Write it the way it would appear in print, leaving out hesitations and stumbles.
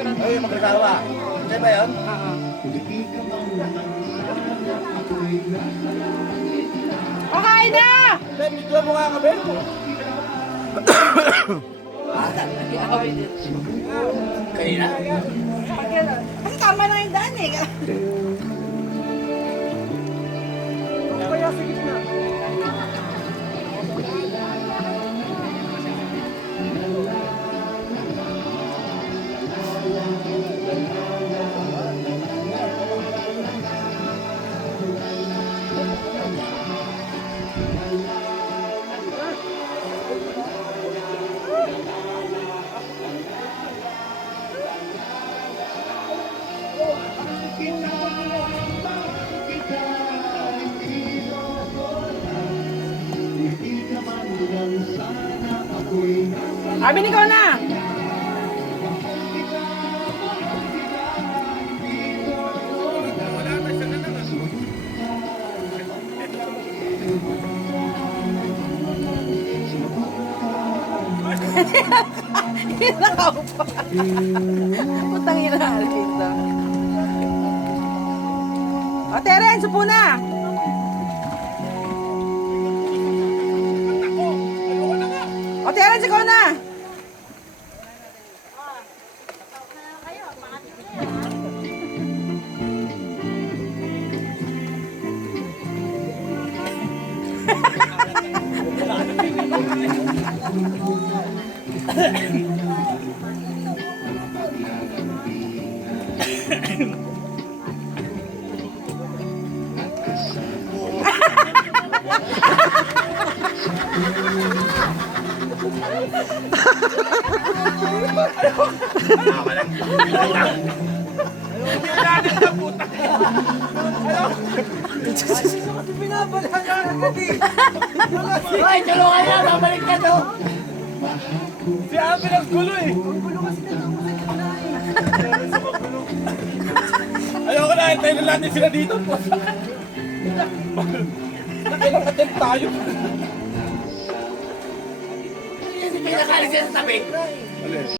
Ay, magkakawa. Kaya ba yun? Okay na! Ben, bigyan mo nga ka, Ben. Kaya na. Kasi tama na yung daan eh. Kaya sa gitna. Arvin, ikaw na! Hinakaw pa. Putang ina, Alvin. O, Terence, upo na! O, Terence, ikaw na! Ay, tulungan na, babalik ka to. Si Abby naggulo eh. Ayoko na, hintayin na natin sila dito. Nakailangatin tayo. Hindi pinakalis yan sa tabi.